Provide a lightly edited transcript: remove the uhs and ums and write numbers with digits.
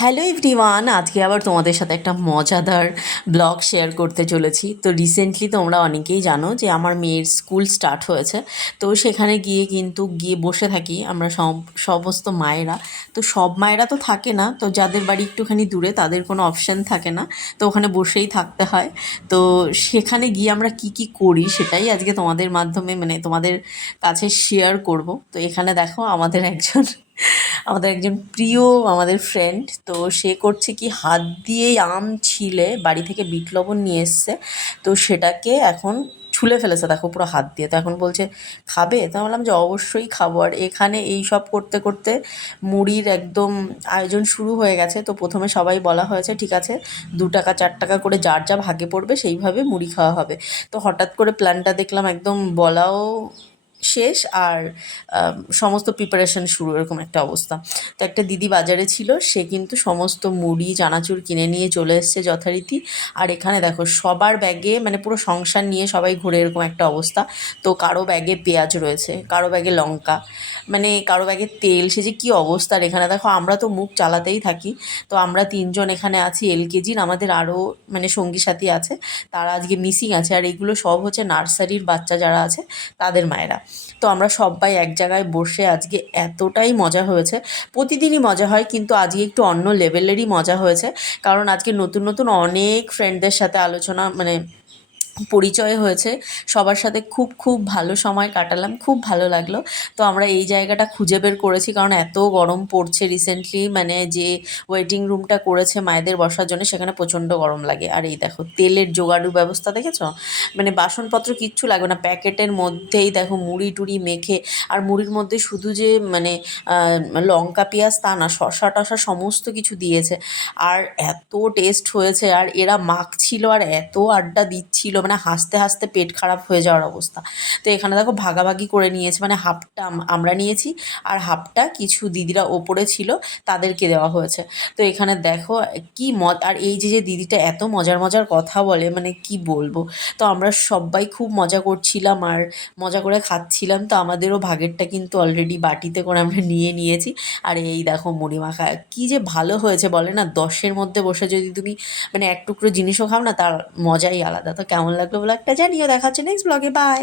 Hello everyone, আজকে আবার তোমাদের সাথে একটা মজাদার ব্লগ শেয়ার করতে চলেছি। তো রিসেন্টলি তোমরা অনেকেই জানো যে আমার মেয়ের স্কুল স্টার্ট হয়েছে। তো সেখানে গিয়ে বসে থাকি আমরা সমস্ত মায়েরা। তো সব মায়েরা তো থাকে না, তো যাদের বাড়ি একটুখানি দূরে তাদের কোনো অপশান থাকে না, তো ওখানে বসেই থাকতে হয়। তো সেখানে গিয়ে আমরা কি করি সেটাই আজকে তোমাদের মাধ্যমে তোমাদের কাছে শেয়ার করব। তো এখানে দেখো আমাদের একজন প্রিয় আমাদের ফ্রেন্ড, তো সে করছে কি হাত দিয়েই আম ছিলে বাড়ি থেকে বিট লবণ নিয়ে এসছে। তো সেটাকে এখন ছুলে ফেলেছে দেখো পুরো হাত দিয়ে। তো এখন বলছে খাবে, তো বললাম যে অবশ্যই খাবো। আর এখানে এই সব করতে করতে মুড়ির একদম আয়োজন শুরু হয়ে গেছে। তো প্রথমে সবাই বলা হয়েছে ঠিক আছে 2 টাকা 4 টাকা করে যার যা ভাগে পড়বে সেইভাবে মুড়ি খাওয়া হবে। তো হঠাৎ করে প্ল্যানটা দেখলাম একদম বলাও শেষ আর সমস্ত প্রিপারেশন শুরু, এরকম একটা অবস্থা। তো একটা দিদি বাজারে ছিল, সে কিন্তু সমস্ত মুড়ি চানাচুর কিনে নিয়ে চলে এসছে যথারীতি। আর এখানে দেখো সবার ব্যাগে পুরো সংসার নিয়ে সবাই ঘুরে, এরকম একটা অবস্থা। তো কারো ব্যাগে পেঁয়াজ রয়েছে, কারো ব্যাগে লঙ্কা, কারো ব্যাগে তেল, সে যে কী অবস্থা। আর এখানে দেখো আমরা তো মুখ চালাতেই থাকি। তো আমরা 3জন এখানে আছি এলকেজির, আমাদের আরও সঙ্গী সাথী আছে, তারা আজকে মিসিং আছে। আর এগুলো সব হচ্ছে নার্সারির বাচ্চা যারা আছে তাদের মায়েরা। তো আমরা সবাই এক জায়গায় বসে আজকে এতটাই মজা হয়েছে। প্রতিদিনই মজা হয়, কিন্তু আজকে একটু অন্য লেভেলেরই মজা হয়েছে। কারণ আজকে নতুন নতুন অনেক ফ্রেন্ডদের সাথে আলোচনা পরিচয় হয়েছে। সবার সাথে খুব খুব ভালো সময় কাটালাম, খুব ভালো লাগলো। তো আমরা এই জায়গাটা খুঁজে বের করেছি কারণ এত গরম পড়ছে রিসেন্টলি, যে ওয়েটিং রুমটা করেছে মায়েদের বসার জন্য সেখানে প্রচণ্ড গরম লাগে। আর এই দেখো তেলের জোগাড়ু ব্যবস্থা দেখেছো, বাসনপত্র কিচ্ছু লাগবে না, প্যাকেটের মধ্যেই দেখো মুড়ি টুড়ি মেখে। আর মুড়ির মধ্যে শুধু যে লঙ্কা পেঁয়াজ তা না, শসা টসা সমস্ত কিছু দিয়েছে। আর এত টেস্ট হয়েছে, আর এরা মাখছিল আর এত আড্ডা দিচ্ছিল, হাসতে হাসতে পেট খারাপ হয়ে যাওয়ার অবস্থা। তো এখানে দেখো ভাগাভাগি করে নিয়েছে, হাফটা আমরা নিয়েছি আর হাফটা কিছু দিদিরা ওপরে ছিল তাদেরকে দেওয়া হয়েছে। তো এখানে দেখো কি আর এই যে দিদিটা এত মজার মজার কথা বলে, কি বলবো। তো আমরা সবাই খুব মজা করছিলাম আর মজা করে খাচ্ছিলাম। তো আমাদেরও ভাগেরটা কিন্তু অলরেডি বাটিতে করে আমরা নিয়ে নিয়েছি। আর এই দেখো মুড়ি মাখা কী যে ভালো হয়েছে, বলে না 10-এর মধ্যে বসে যদি তুমি এক টুকরো জিনিসও খাও না, তার মজাই আলাদা। তো কেমন লাগলো ব্লগটা জানিও, দেখা হচ্ছে নেক্সট ব্লগে, বাই।